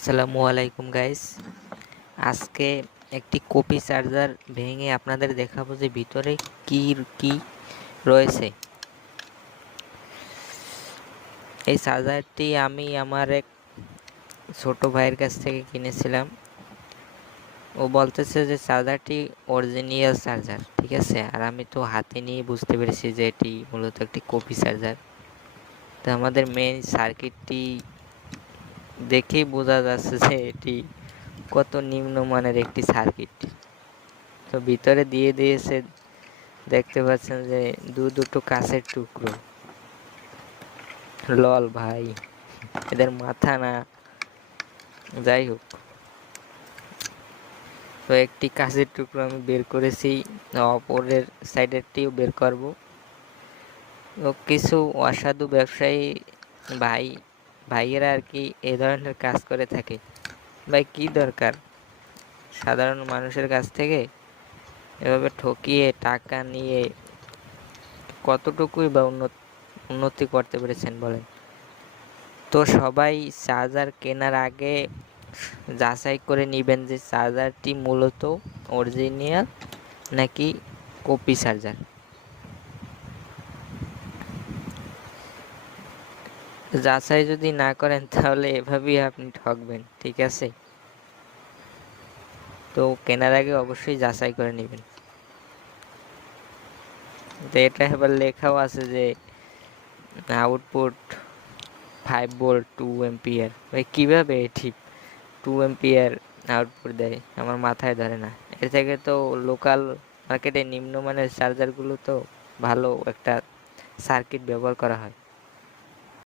আসসালামু আলাইকুম গাইস। আজকে একটি কপি চার্জার ভেঙে আপনাদের দেখাবো যে ভিতরে কি কি রয়েছে। এই চার্জারটি আমি আমার এক ছোট ভাইয়ের কাছ থেকে কিনেছিলাম। ও বলতেছে যে চার্জারটি অরিজিনাল চার্জার, ঠিক আছে। আর আমি তো হাতে নিয়ে বুঝতে পেরেছি যে এটি মূলত একটি কপি চার্জার। তো আমাদের মেইন সার্কিটটি দেখেই বোঝা যাচ্ছে যে এটি কত নিম্নমানের একটি সার্কিট। তো ভিতরে দিয়ে দিয়েছে, দেখতে পাচ্ছেন যে দুটো কাঁচের টুকরো। লল ভাই, এদের মাথা না। যাই হোক, তো একটি কাঁচের টুকরো আমি বের করেছি, অপরের সাইডেরটিও বের করব। তো কিছু অসাধু ব্যবসায়ী ভাইয়েরা আর কি এ ধরনের কাজ করে থাকে। ভাই কি দরকার সাধারণ মানুষের কাছ থেকে এভাবে ঠকিয়ে টাকা নিয়ে কতটুকুই বা উন্নতি করতে পেরেছেন বলেন? তো সবাই চার্জার কেনার আগে যাচাই করে নেবেন যে চার্জারটি মূলত অরিজিনাল নাকি কপি চার্জার। যাচাই যদি না করেন তাহলে এভাবেই আপনি ঠকবেন, ঠিক আছে। তো কেনার আগে অবশ্যই যাচাই করে নেবেন। তো এটা এবার লেখাও আছে যে আউটপুট 5 ভোল্ট 2 অ্যাম্পিয়ার। ভাই কীভাবে এটি 2 অ্যাম্পিয়ার আউটপুট দেয়? আমার মাথায় ধরে না। এর থেকে তো লোকাল মার্কেটে নিম্নমানের চার্জারগুলো তো ভালো একটা সার্কিট ব্যবহার করা হয়।